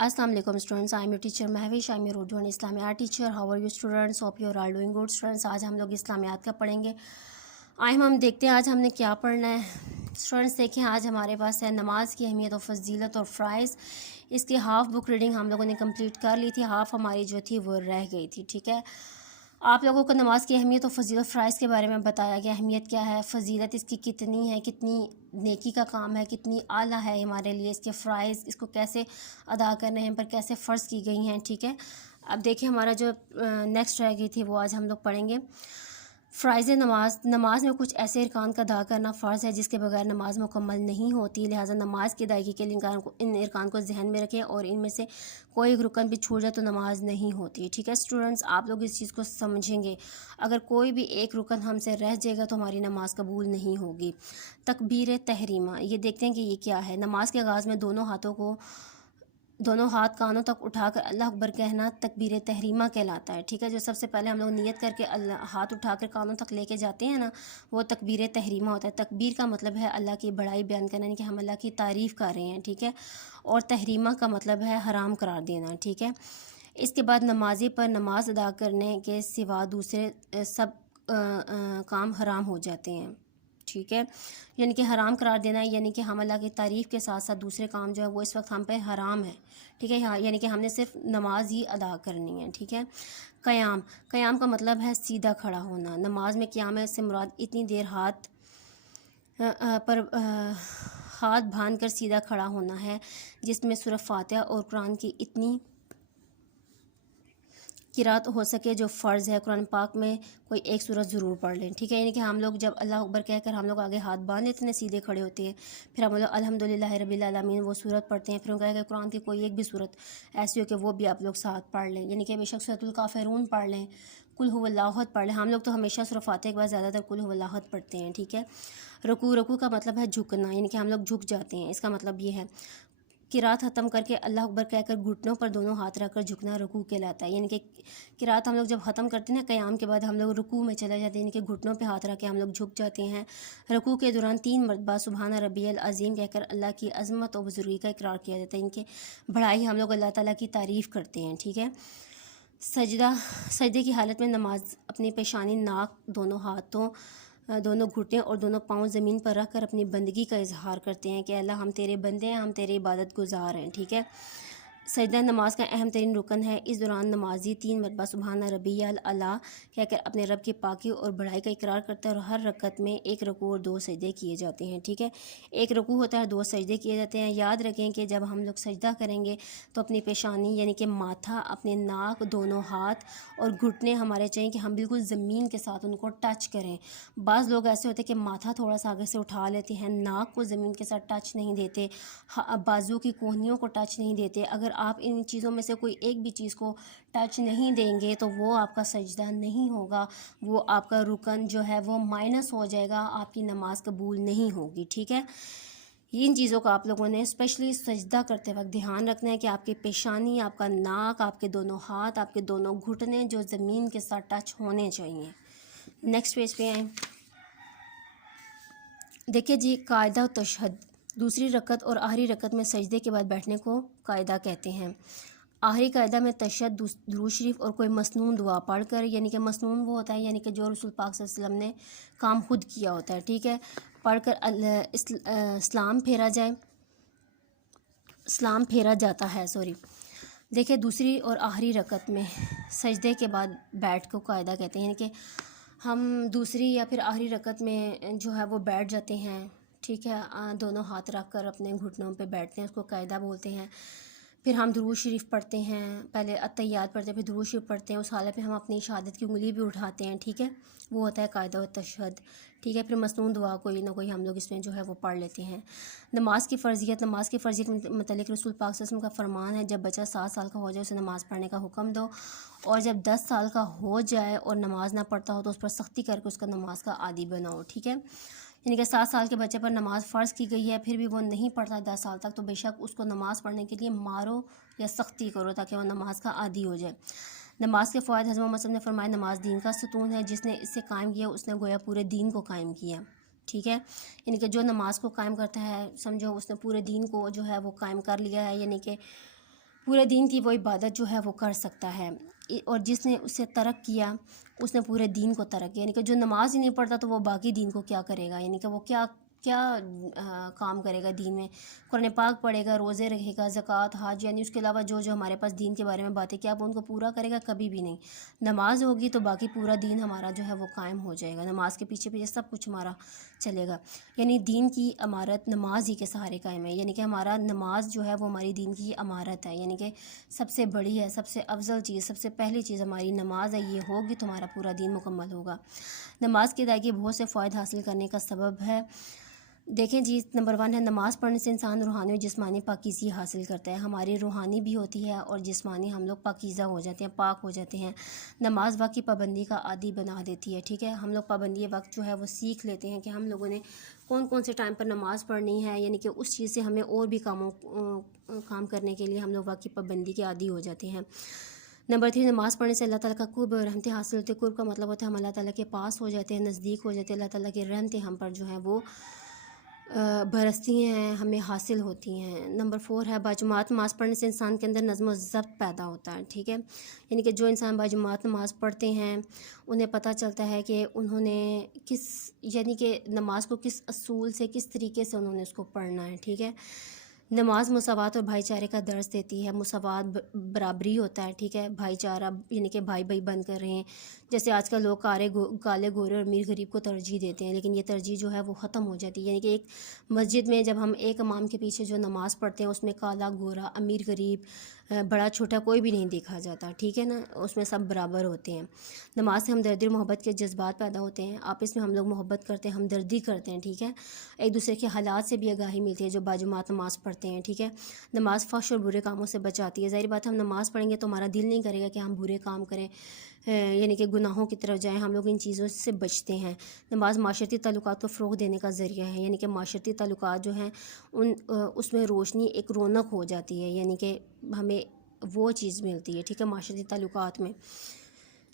Assalamu alaikum students, I am your teacher Mahwish, I am your Urdu and Islamiyat teacher. How are you students? Hope you are all doing good students. आज हम लोग इस्लामियात का पढ़ेंगे। हम देखते हैं आज हमने क्या पढ़ना है। स्टूडेंट्स देखें, आज हमारे पास है नमाज की अहमियत और फजीलत और फ़राइज़। इसकी हाफ़ बुक रीडिंग हम लोगों ने कंप्लीट कर ली थी, हाफ़ हमारी जो थी वो रह गई थी। ठीक है, आप लोगों को नमाज की अहमियत और फजीलत फ़राइज़ के बारे में बताया गया। अहमियत क्या है, फजीलत इसकी कितनी है, कितनी नेकी का काम है, कितनी आला है हमारे लिए, इसके फ़राइज़, इसको कैसे अदा करने हैं, पर कैसे फ़र्ज़ की गई हैं। ठीक है, अब देखिए हमारा जो नेक्स्ट रह गई थी वो आज हम लोग पढ़ेंगे। फ़राइज़ नमाज में कुछ ऐसे अरकान का अदा करना फ़र्ज़ है जिसके बगैर नमाज मुकम्मल नहीं होती। लिहाजा नमाज की अदायगी के लिए इन अरकान को जहन में रखें और इनमें से कोई एक रुकन भी छूट जाए तो नमाज नहीं होती। ठीक है स्टूडेंट्स, आप लोग इस चीज़ को समझेंगे। अगर कोई भी एक रुकन हमसे रह जाएगा तो हमारी नमाज कबूल नहीं होगी। तकबीर तहरीमा, ये देखते हैं कि ये क्या है। नमाज के आगाज़ में दोनों हाथ कानों तक उठाकर अल्लाह अकबर कहना तकबीर तहरीमा कहलाता है। ठीक है, जो सबसे पहले हम लोग नियत करके हाथ उठाकर कानों तक लेके जाते हैं ना, वो तकबीर तहरीमा होता है। तकबीर का मतलब है अल्लाह की बड़ाई बयान करना, यानी कि हम अल्लाह की तारीफ़ कर रहे हैं। ठीक है, और तहरीमा का मतलब है हराम करार देना। ठीक है, इसके बाद नमाजी पर नमाज अदा करने के सिवा दूसरे सब काम हराम हो जाते हैं। ठीक है, यानी कि हराम करार देना है, यानी कि हम अल्लाह की तारीफ़ के साथ साथ दूसरे काम जो है वो इस वक्त हम पे हराम है। ठीक है, हाँ, यानी कि हमने सिर्फ नमाज ही अदा करनी है। ठीक है, क़याम का मतलब है सीधा खड़ा होना। नमाज में क़याम से मुराद इतनी देर हाथ बांध कर सीधा खड़ा होना है जिसमें सूरह फातिहा और कुरान की इतनी किरात हो सके जो फ़र्ज़ है। कुरान पाक में कोई एक सूरत ज़रूर पढ़ लें। ठीक है, यानी कि हम लोग जब अल्लाह अकबर कहकर हम लोग आगे हाथ बांध लेते हैं, सीधे खड़े होते हैं, फिर हम लोग अल्हम्दुलिल्लाह रब्बिल आलमीन वो सूरत पढ़ते हैं। फिर हम कहेंगे कुरान की कोई एक भी सूरत ऐसी हो कि वो भी आप लोग साथ पढ़ लें, यानी कि बेशक सूरतुल काफ़िरून पढ़ लें, कुल हुवल्लाहु अहद पढ़ लें। हम लोग तो हमेशा सूरह फातिहा के बाद ज़्यादातर कुल हुवल्लाहु अहद पढ़ते हैं। ठीक है, रुकू का मतलब है झुकना, यानी कि हम लोग झुक जाते हैं, इसका मतलब ये है। किरात ख़त्म करके अल्लाह अकबर कहकर घुटनों पर दोनों हाथ रखकर झुकना रुकू कहलाता है। यानी कि किरात हम लोग जब ख़त्म करते हैं ना क़याम के बाद, हम लोग रुकू में चले जाते हैं, यानी कि घुटनों पे हाथ रख के हम लोग झुक जाते हैं। रुकू के दौरान 3 मरतबा सुबहान रब्बियल अज़ीम कहकर अल्लाह की अज़मत और बुज़ुर्गी का इकरार किया जाता है। इनके बढ़ाई हम लोग अल्लाह ताला की तारीफ़ करते हैं। ठीक है, सजदे की हालत में नमाज अपनी पेशानी, नाक, दोनों घुटने और दोनों पाँव ज़मीन पर रख कर अपनी बंदगी का इजहार करते हैं कि अल्लाह हम तेरे बंदे हैं, हम तेरी इबादत गुजार हैं। ठीक है, सजदा नमाज का अहम तरीन रुकन है। इस दौरान नमाजी 3 मरतबा सुबहान रब्बियल आला कहकर अपने रब की पाकी और बढ़ाई का इकरार करता है और हर रकत में 1 रुकू और 2 सजदे किए जाते हैं। ठीक है, 1 रुकू होता है, 2 सजदे किए जाते हैं। याद रखें कि जब हम लोग सजदा करेंगे तो अपनी पेशानी यानी कि माथा, अपने नाक, दोनों हाथ और घुटने हमारे चाहिए कि हम बिल्कुल ज़मीन के साथ उनको टच करें। बाज़ लोग ऐसे होते हैं कि माथा थोड़ा सा आगे से उठा लेते हैं, नाक को ज़मीन के साथ टच नहीं देते, बाजू की कोहनियों को टच नहीं देते। अगर आप इन चीज़ों में से कोई एक भी चीज़ को टच नहीं देंगे तो वो आपका सजदा नहीं होगा, वो आपका रुकन जो है वो माइनस हो जाएगा, आपकी नमाज कबूल नहीं होगी। ठीक है, इन चीज़ों का आप लोगों ने स्पेशली सजदा करते वक्त ध्यान रखना है कि आपकी पेशानी, आपका नाक, आपके दोनों हाथ, आपके दोनों घुटने जो ज़मीन के साथ टच होने चाहिए। नेक्स्ट पेज पे आएँ। देखिए जी, कायदा तशहद, दूसरी रकत और आखिरी रकत में सजदे के बाद बैठने को कायदा कहते हैं। आखिरी कायदा में तशहद, दुरूद शरीफ और कोई मसनून दुआ पढ़कर, यानी कि मसनून वो होता है यानी कि जो रसूल पाक सल्लल्लाहु अलैहि वसल्लम ने काम खुद किया होता है। ठीक है, पढ़कर सलाम फेरा जाता है। देखिए, दूसरी और आखिरी रकत में सजदे के बाद बैठ को कायदा कहते हैं, यानी कि हम दूसरी या फिर आखिरी रकत में जो है वो बैठ जाते हैं। ठीक है, दोनों हाथ रख कर अपने घुटनों पे बैठते हैं, उसको कायदा बोलते हैं। फिर हम दुरूद शरीफ पढ़ते हैं, पहले अत्तहियात पढ़ते हैं, फिर दुरूद शरीफ पढ़ते हैं। उस हालत में हम अपनी शहादत की उंगली भी उठाते हैं। ठीक है, वो होता है कायदा व तशहद। ठीक है, फिर मसनून दुआ कोई ना कोई हम लोग इसमें जो है वो पढ़ लेते हैं। नमाज की फ़र्ज़ियत के मतलब रसूल पाक सल्लल्लाहु अलैहि वसल्लम का फरमान है, जब बच्चा 7 साल का हो जाए उसे नमाज़ पढ़ने का हुक्म दो, और जब 10 साल का हो जाए और नमाज ना पढ़ता हो तो उस पर सख्ती करके उसका नमाज का आदी बनाओ। ठीक है, यानी कि 7 साल के बच्चे पर नमाज़ फ़र्ज़ की गई है, फिर भी वो नहीं पढ़ता 10 साल तक, तो बेशक उसको नमाज़ पढ़ने के लिए मारो या सख्ती करो ताकि वो नमाज का आदी हो जाए। नमाज के फ़वाइद, हज़रत मोहम्मद ने फरमाया, नमाज दीन का सतून है, जिसने इससे कायम किया उसने गोया पूरे दीन को कायम किया। ठीक है, यानी कि जो नमाज को कायम करता है समझो उसने पूरे दीन को जो है वो कायम कर लिया है, यानी कि پورے دین کی وہ عبادت جو ہے وہ کر سکتا ہے، اور جس نے اسے ترک کیا اس نے پورے دین کو ترک کیا، یعنی کہ جو نماز ہی نہیں پڑھتا تو وہ باقی دین کو کیا کرے گا، یعنی کہ وہ کیا کام کرے گا دین میں، قرآن پاک پڑھے گا، روزے رکھے گا، زکوٰۃ، حج، یعنی اس کے علاوہ جو ہمارے پاس دین کے بارے میں باتیں، کیا وہ ان کو پورا کرے گا؟ کبھی بھی نہیں۔ نماز ہوگی تو باقی پورا دین ہمارا جو ہے وہ قائم ہو جائے گا، نماز کے پیچھے پیچھے سب کچھ ہمارا چلے گا، یعنی دین کی عمارت نماز ہی کے سہارے قائم ہے، یعنی کہ ہمارا نماز جو ہے وہ ہماری دین کی عمارت ہے، یعنی کہ سب سے بڑی ہے، سب سے افضل چیز، سب سے پہلی چیز ہماری نماز ہے، یہ ہوگی تو ہمارا پورا دین مکمل ہوگا۔ نماز کی ادائیگی بہت سے فوائد حاصل کرنے کا سبب ہے۔ دیکھیں جی، نمبر 1 ہے نماز پڑھنے سے انسان روحانی اور جسمانی پاکیزگی حاصل کرتا ہے، ہماری روحانی بھی ہوتی ہے اور جسمانی ہم لوگ پاکیزہ ہو جاتے ہیں، پاک ہو جاتے ہیں۔ نماز وقت کی پابندی کا عادی بنا دیتی ہے، ٹھیک ہے، ہم لوگ پابندی وقت جو ہے وہ سیکھ لیتے ہیں کہ ہم لوگوں نے کون سے ٹائم پر نماز پڑھنی ہے، یعنی کہ اس چیز سے ہمیں اور بھی کام کرنے کے لیے ہم لوگ وقت کی پابندی کے عادی ہو جاتے ہیں۔ نمبر 3، نماز پڑھنے سے اللہ تعالیٰ کا قرب اور رحمتیں حاصل ہوتی ہے۔ قرب کا مطلب ہوتا ہے ہم اللہ تعالیٰ کے پاس ہو جاتے ہیں، نزدیک ہو جاتے ہیں، اللہ تعالیٰ کی رحمتیں ہم پر جو ہیں وہ برستی ہیں، ہمیں حاصل ہوتی ہیں۔ نمبر 4 ہے باجماعت نماز پڑھنے سے انسان کے اندر نظم و ضبط پیدا ہوتا ہے، ٹھیک ہے، یعنی کہ جو انسان باجماعت نماز پڑھتے ہیں انہیں پتہ چلتا ہے کہ انہوں نے یعنی کہ نماز کو کس اصول سے، کس طریقے سے انہوں نے اس کو پڑھنا ہے، ٹھیک ہے۔ نماز مساوات اور بھائی چارے کا درس دیتی ہے، مساوات برابری ہوتا ہے، ٹھیک ہے، بھائی چارہ یعنی کہ بھائی بھائی بن کر رہیں، جیسے آج کل لوگ کالے گورے اور امیر غریب کو ترجیح دیتے ہیں، لیکن یہ ترجیح جو ہے وہ ختم ہو جاتی ہے، یعنی کہ ایک مسجد میں جب ہم ایک امام کے پیچھے جو نماز پڑھتے ہیں اس میں کالا گورا، امیر غریب، بڑا چھوٹا کوئی بھی نہیں دیکھا جاتا، ٹھیک ہے نا، اس میں سب برابر ہوتے ہیں۔ نماز سے ہمدردی اور محبت کے جذبات پیدا ہوتے ہیں، آپس میں ہم لوگ محبت کرتے ہیں، ہمدردی کرتے ہیں، ٹھیک ہے، ایک دوسرے کے حالات سے بھی آگاہی ملتی ہے جو باجماعت نماز پڑھتے ہیں، ٹھیک ہے۔ نماز فحش اور برے کاموں سے بچاتی ہے، ظاہر بات ہے ہم نماز پڑھیں گے تو ہمارا دل نہیں کرے گا کہ ہم برے کام کریں، یعنی کہ گناہوں کی طرف جائیں، ہم لوگ ان چیزوں سے بچتے ہیں۔ نماز معاشرتی تعلقات کو فروغ دینے کا ذریعہ ہے، یعنی کہ معاشرتی تعلقات جو ہیں اس میں روشنی، ایک رونق ہو جاتی ہے، یعنی کہ ہمیں وہ چیز ملتی ہے، ٹھیک ہے، معاشرتی تعلقات میں،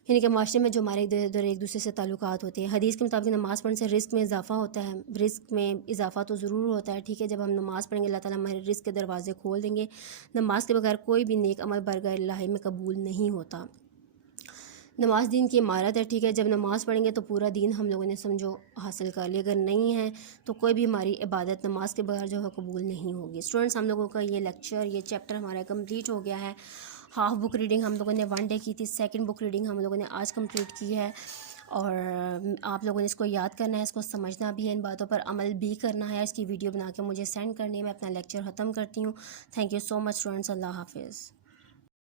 یعنی کہ معاشرے میں جو ہمارے ادھر ادھر ایک دوسرے سے تعلقات ہوتے ہیں۔ حدیث کے مطابق نماز پڑھنے سے رزق میں اضافہ ہوتا ہے، رزق میں اضافہ تو ضرور ہوتا ہے، ٹھیک ہے، جب ہم نماز پڑھیں گے اللہ تعالیٰ ہمارے رزق کے دروازے کھول دیں گے۔ نماز کے بغیر کوئی بھی نیک عمل برگاہ الہی میں قبول نہیں ہوتا۔ نماز دین کی عمارت ہے، ٹھیک ہے، جب نماز پڑھیں گے تو پورا دین ہم لوگوں نے سمجھو حاصل کر لیا، اگر نہیں ہے تو کوئی بھی ہماری عبادت نماز کے بغیر جو ہے قبول نہیں ہوگی۔ اسٹوڈنٹس، ہم لوگوں کا یہ لیکچر، یہ چیپٹر ہمارا کمپلیٹ ہو گیا ہے۔ ہاف بک ریڈنگ ہم لوگوں نے 1 ڈے کی تھی، سیکنڈ بک ریڈنگ ہم لوگوں نے آج کمپلیٹ کی ہے، اور آپ لوگوں نے اس کو یاد کرنا ہے، اس کو سمجھنا بھی ہے، ان باتوں پر عمل بھی کرنا ہے، اس کی ویڈیو بنا کے مجھے سینڈ کرنی ہے۔ میں اپنا لیکچر ختم کرتی ہوں۔ Thank you so much students, اللہ حافظ۔